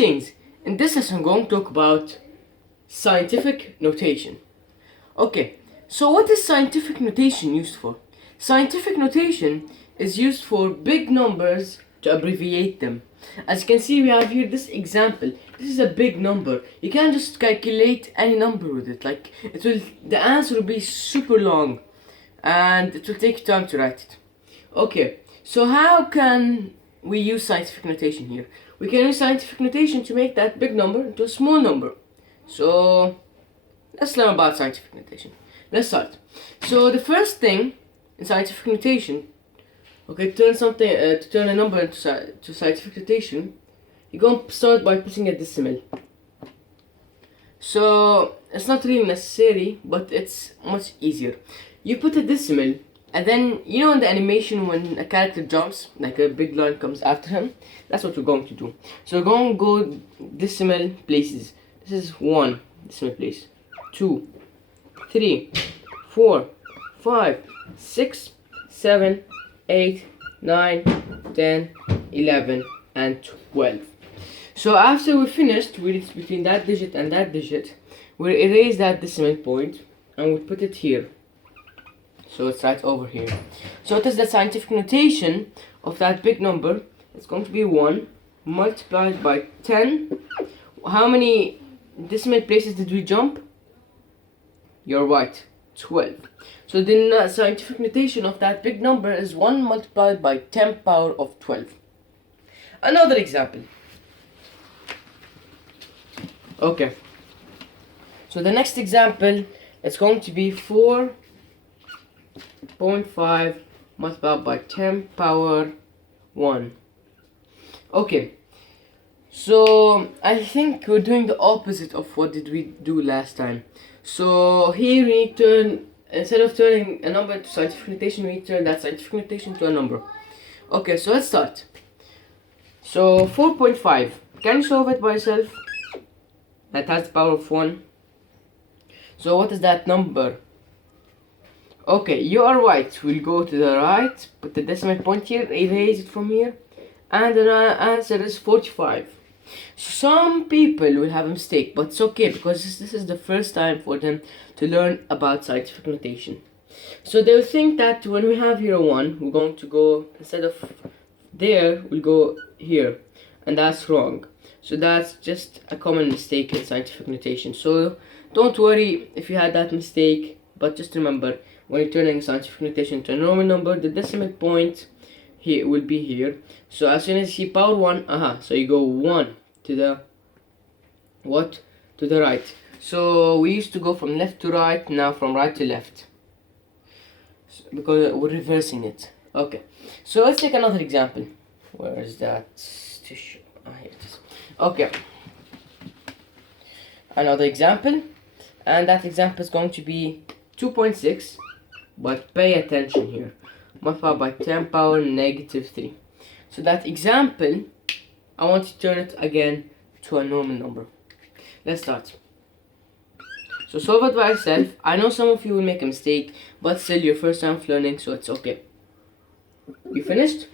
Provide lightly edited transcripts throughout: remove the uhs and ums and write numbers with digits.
Greetings! In this lesson I'm going to talk about scientific notation. Okay, so what is scientific notation used for? Scientific notation is used for big numbers to abbreviate them. As you can see, we have here this example. This is a big number. You can't just calculate any number with it. Like the answer will be super long and it will take time to write it. Okay, so how can we use scientific notation here? We can use scientific notation to make that big number into a small number. So let's learn about scientific notation. Let's start. So the first thing in scientific notation, okay, to turn a number into scientific notation, you're going to start by putting a decimal. So it's not really necessary, but it's much easier. You put a decimal, and then you know in the animation when a character jumps, like a big line comes after him, that's what we're going to do. So we're going to go decimal places. This is 1 decimal place, 2, 3, 4, 5, 6, 7, 8, 9, 10, 11, and 12. So after we're finished with between that digit and that digit, we'll erase that decimal point and we'll put it here. So it's right over here. So what is the scientific notation of that big number? It's going to be 1 multiplied by 10. How many decimal places did we jump? You're right, 12. So the scientific notation of that big number is 1 multiplied by 10 power of 12. Another example. Okay. So the next example is going to be 4.5 multiplied by 10 power 1. Okay, so I think we're doing the opposite of what did we do last time. So here we need to instead of turning a number into scientific notation, we need to turn that scientific notation to a number. Okay, so let's start. So 4.5, can you solve it by yourself? That has the power of 1. So what is that number? Okay, you are right. We'll go to the right, put the decimal point here, erase it from here, and the answer is 45. Some people will have a mistake, but it's okay because this is the first time for them to learn about scientific notation. So they'll think that when we have here a 1, we're going to go, instead of there, we'll go here, and that's wrong. So that's just a common mistake in scientific notation. So don't worry if you had that mistake, but just remember, when you're turning scientific notation to a normal number, the decimal point here will be here. So as soon as you see power 1, so you go 1 to the to the right. So we used to go from left to right, now from right to left, because we're reversing it. Okay, so let's take another example. Where is that tissue? Here it is. Okay, another example, and that example is going to be 2.6, but pay attention here, multiplied by 10 power negative 3. So that example, I want to turn it again to a normal number. Let's start. So solve it by yourself. I know some of you will make a mistake, but still your first time learning, so it's okay. You finished?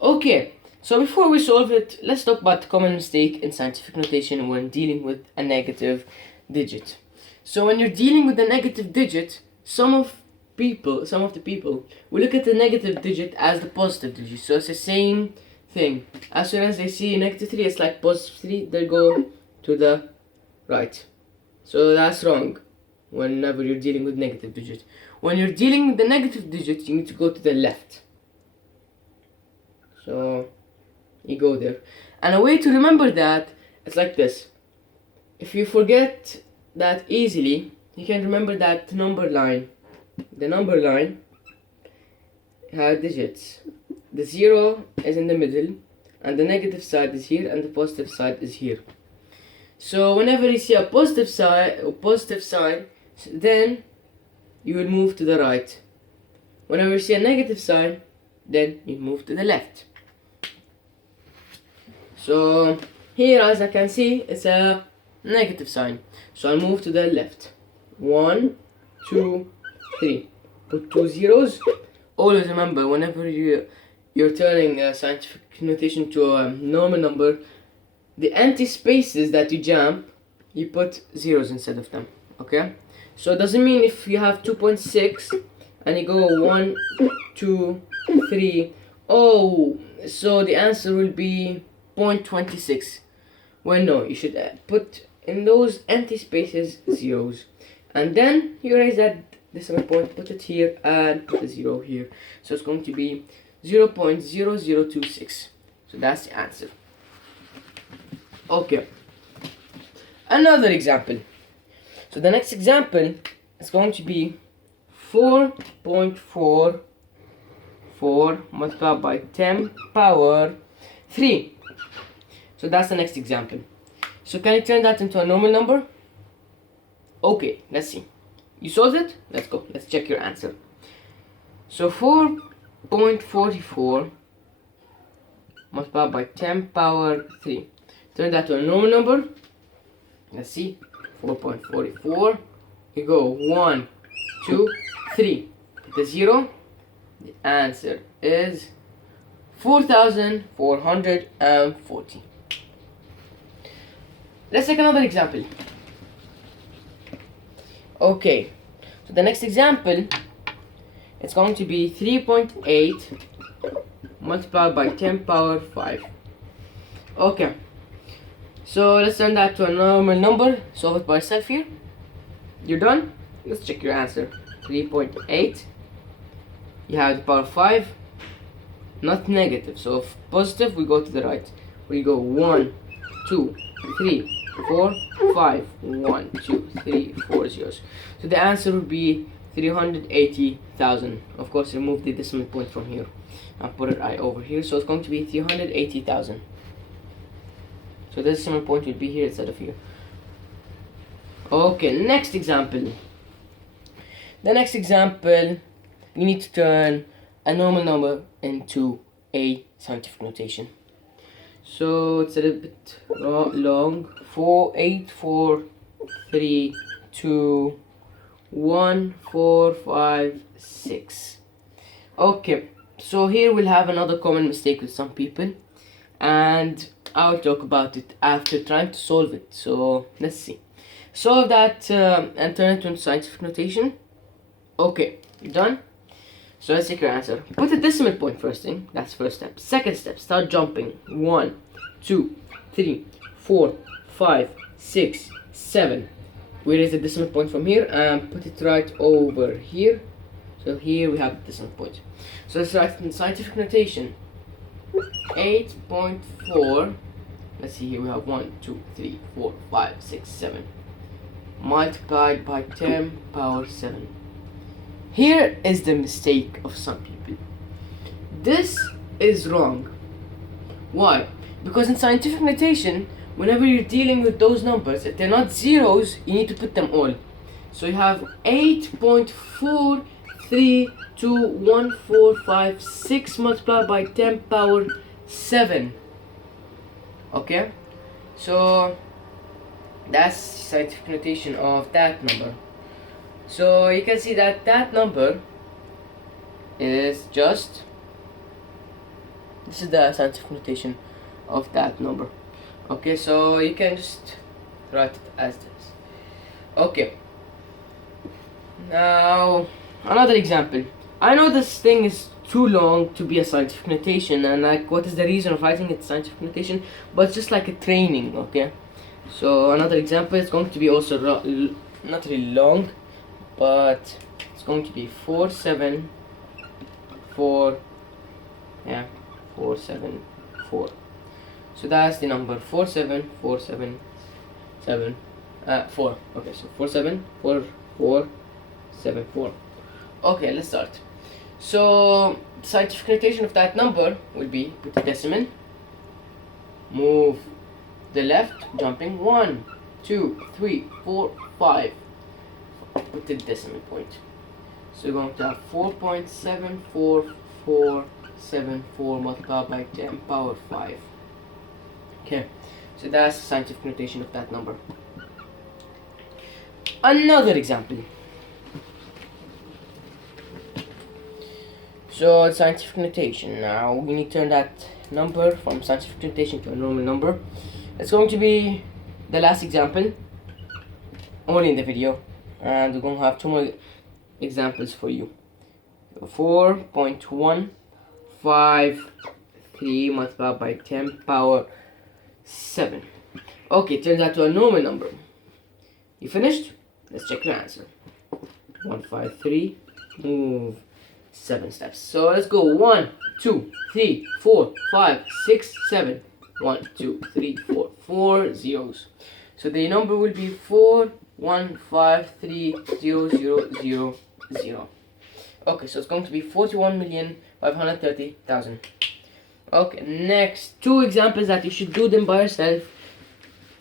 Okay, so before we solve it, let's talk about the common mistake in scientific notation when dealing with a negative digit. So when you're dealing with a negative digit, some of the people will look at the negative digit as the positive digit. So it's the same thing. As soon as they see negative 3, it's like positive 3, they'll go to the right. So that's wrong whenever you're dealing with negative digit. When you're dealing with the negative digit, you need to go to the left. So you go there. And a way to remember that is like this. If you forget that easily, you can remember that number line. The number line has digits. The 0 is in the middle, and the negative side is here, and the positive side is here. So whenever you see a positive sign, then you will move to the right. Whenever you see a negative sign, then you move to the left. So here, as I can see, it's a negative sign. So I'll move to the left. 1, 2, 3. Put 2 zeros. Always remember, whenever you're turning a scientific notation to a normal number, the empty spaces that you jump, you put zeros instead of them. Okay, so it doesn't mean if you have 2.6 and you go 1, 2, 3. Oh, so the answer will be 0.26. Well, no, you should put in those empty spaces zeros, and then you erase that decimal point, put it here, and put a zero here. So it's going to be 0.0026. So that's the answer. Okay, another example. So the next example is going to be 4.44 multiplied by 10 power 3. So that's the next example. So can you turn that into a normal number? Okay, let's see. You solved it? Let's go. Let's check your answer. So 4.44 multiplied by 10 power 3. Turn that to a normal number. Let's see. 4.44. You go 1, 2, 3. Put the 0. The answer is 4,440. Let's take another example. Okay, so the next example, it's going to be 3.8 multiplied by 10 power 5. Okay, so let's turn that to a normal number. Solve it by yourself here. You're done? Let's check your answer. 3.8. You have the power 5, not negative. So if positive, we go to the right. We go 1, 2, 3, 4, 5. 1, 2, 3, 4 zeros. So the answer would be 380,000. Of course, remove the decimal point from here. I'll put it right over here. So it's going to be 380,000. So the decimal point will be here instead of here. Okay, next example. The next example, you need to turn a normal number into a scientific notation. So it's a little bit long. 4, 8, 4, 3, 2, 1, 4, 5, 6. Okay, so here we'll have another common mistake with some people, and I'll talk about it after trying to solve it. So let's see. Solve that and turn it into scientific notation. Okay, you done? So let's take your answer. Put a decimal point first thing. That's first step. Second step, start jumping. 1, 2, 3, 4, 5, 6, 7. We raise the decimal point from here and put it right over here. So here we have the decimal point. So let's write it in scientific notation. 8.4. Let's see here. We have 1, 2, 3, 4, 5, 6, 7. Multiplied by 10 power 7. Here is the mistake of some people. This is wrong. Why? Because in scientific notation, whenever you're dealing with those numbers, if they're not zeros, you need to put them all. So you have 8.432145 multiplied by 10 power 7. Okay? So that's scientific notation of that number. So you can see that that number is just, this is the scientific notation of that number. Okay, so you can just write it as this. Okay, now another example. I know this thing is too long to be a scientific notation, and like, what is the reason of writing it scientific notation? But it's just like a training. Okay, so another example is going to be also not really long, but it's going to be 474. Yeah, 474. So that's the number 47477 4. Okay, so 474474. Okay, let's start. So scientific notation of that number will be put the decimal, move the left, jumping 1, 2, 3, 4, 5. Put the decimal point. So we're going to have 4.74474 multiplied by 10 power 5. Okay, so that's the scientific notation of that number. Another example. So scientific notation. Now we need to turn that number from scientific notation to a normal number. It's going to be the last example only in the video, and we're going to have two more examples for you. 4.153 multiplied by 10 power 7. Okay, turns out to a normal number. You finished? Let's check your answer. 153, move 7 steps. So let's go 1, 2, 3, 4, 5, 6, 7. 1, 2, 3, 4, 4 zeros. So the number will be 4153000. Okay, so it's going to be 41,530,000. Okay, next two examples that you should do them by yourself.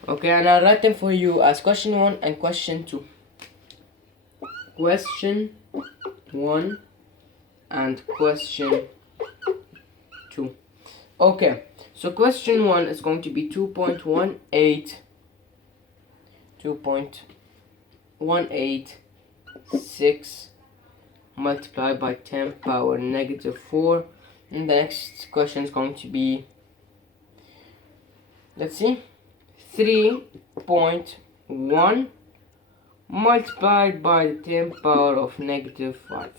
Okay, and I'll write them for you as question 1 and question 2. Question 1 and question 2. Okay, so question 1 is going to be 2.186 multiplied by 10 power negative 4. And the next question is going to be, let's see, 3.1 multiplied by 10 power of negative 5.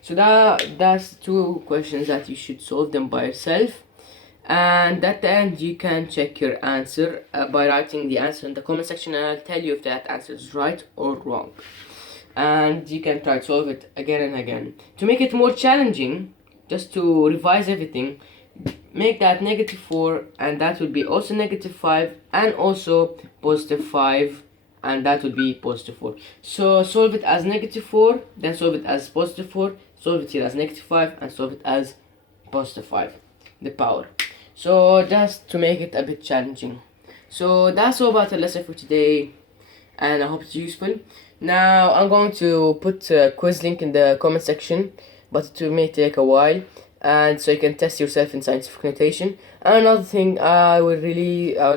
So that's two questions that you should solve them by yourself, and at the end you can check your answer by writing the answer in the comment section, and I'll tell you if that answer is right or wrong, and you can try to solve it again and again. To make it more challenging, just to revise everything, make that negative 4, and that will be also negative 5, and also positive 5, and that will be positive 4. So solve it as negative 4, then solve it as positive 4, solve it here as negative 5, and solve it as positive 5, the power. So just to make it a bit challenging. So that's all about the lesson for today, and I hope it's useful. Now I'm going to put a quiz link in the comment section, but it may take a while, and so you can test yourself in scientific notation. And another thing, I will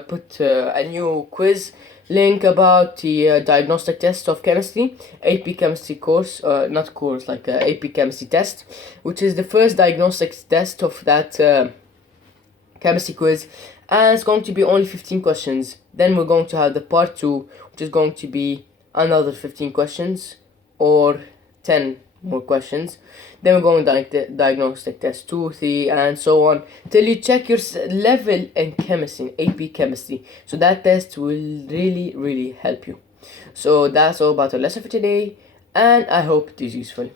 put a new quiz link about the diagnostic test of chemistry, AP chemistry course, not course, like AP chemistry test, which is the first diagnostic test of that chemistry quiz, and it's going to be only 15 questions. Then we're going to have the part 2, which is going to be another 15 questions or 10 more questions. Then we're going to diagnostic test 2, 3, and so on till you check your level in chemistry, in AP chemistry. So that test will really help you. So that's all about the lesson for today, and I hope it is useful.